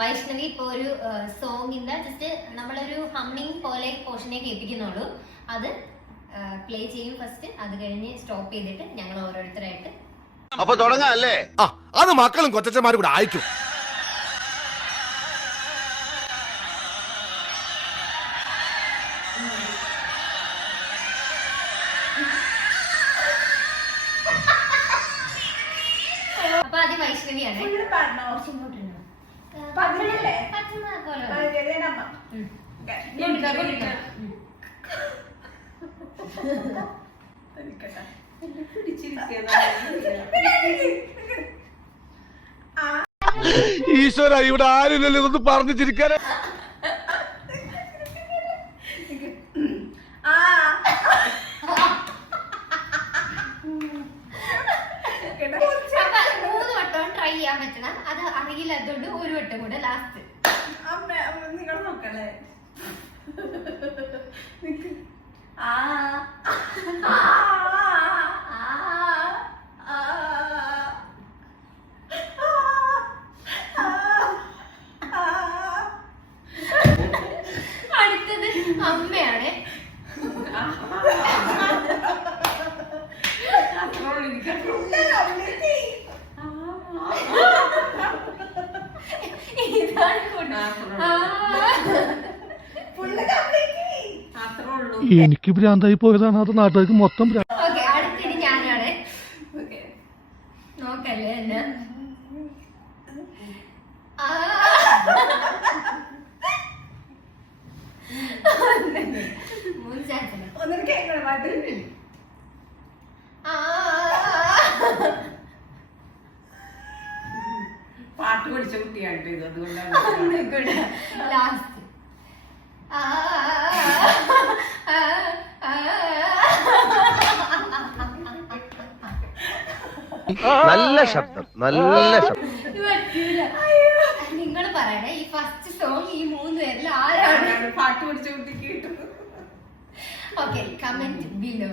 വൈഷ്ണവി ഇപ്പൊ ഒരു സോങ്ങിന്റെ ജസ്റ്റ് നമ്മളൊരു ഹമ്മിങ് പോലെ പോർഷനെ കേൾപ്പിക്കുന്നുള്ളൂ. അത് പ്ലേ ചെയ്യും ഫസ്റ്റ്, അത് കഴിഞ്ഞ് സ്റ്റോപ്പ് ചെയ്തിട്ട് ഞങ്ങൾ ഓരോരുത്തരായിട്ട് അപ്പൊ തുടങ്ങാല്ലേ. അത് മക്കളും കൊച്ചന്മാരും കൂടെ അയക്കും. അപ്പൊ ആദ്യം വൈഷ്ണവിയാണ്. ഈശ്വര, ഇവിടെ ആരില്ലല്ലോ ഇതൊന്ന് പറഞ്ഞു ചിരിക്കാൻ. മൂന്ന് വട്ടം ട്രൈ ചെയ്യാൻ പറ്റണം. അത് അറിയില്ലാത്തോണ്ട് ഒരു വട്ടം കൂടെ ലാസ്റ്റ്. നിങ്ങൾ നോക്കണേ. അടുത്തത് അമ്മയാണ്. എനിക്ക് ഭ്രാന്തായി പോയതാണ്, അത് നാട്ടുകാർക്ക് മൊത്തം. ഓക്കെ, അടുത്തിനി ഞാനാണ്. നോക്കല്ലേ എന്നെ. പാട്ട് പഠിച്ച കുട്ടിയാണ് ഇത്, അതുകൊണ്ടാണ് ലാസ്റ്റ്. നല്ല ശബ്ദം, നല്ല ശബ്ദം. നിങ്ങൾ പറയണേ, ഈ ഫസ്റ്റ് സോങ് ഈ മൂന്ന് പേരിൽ ആരാണ് പാട്ട് പഠിച്ച കുട്ടിക്ക് കിട്ടുന്നത്? Okay, comment below.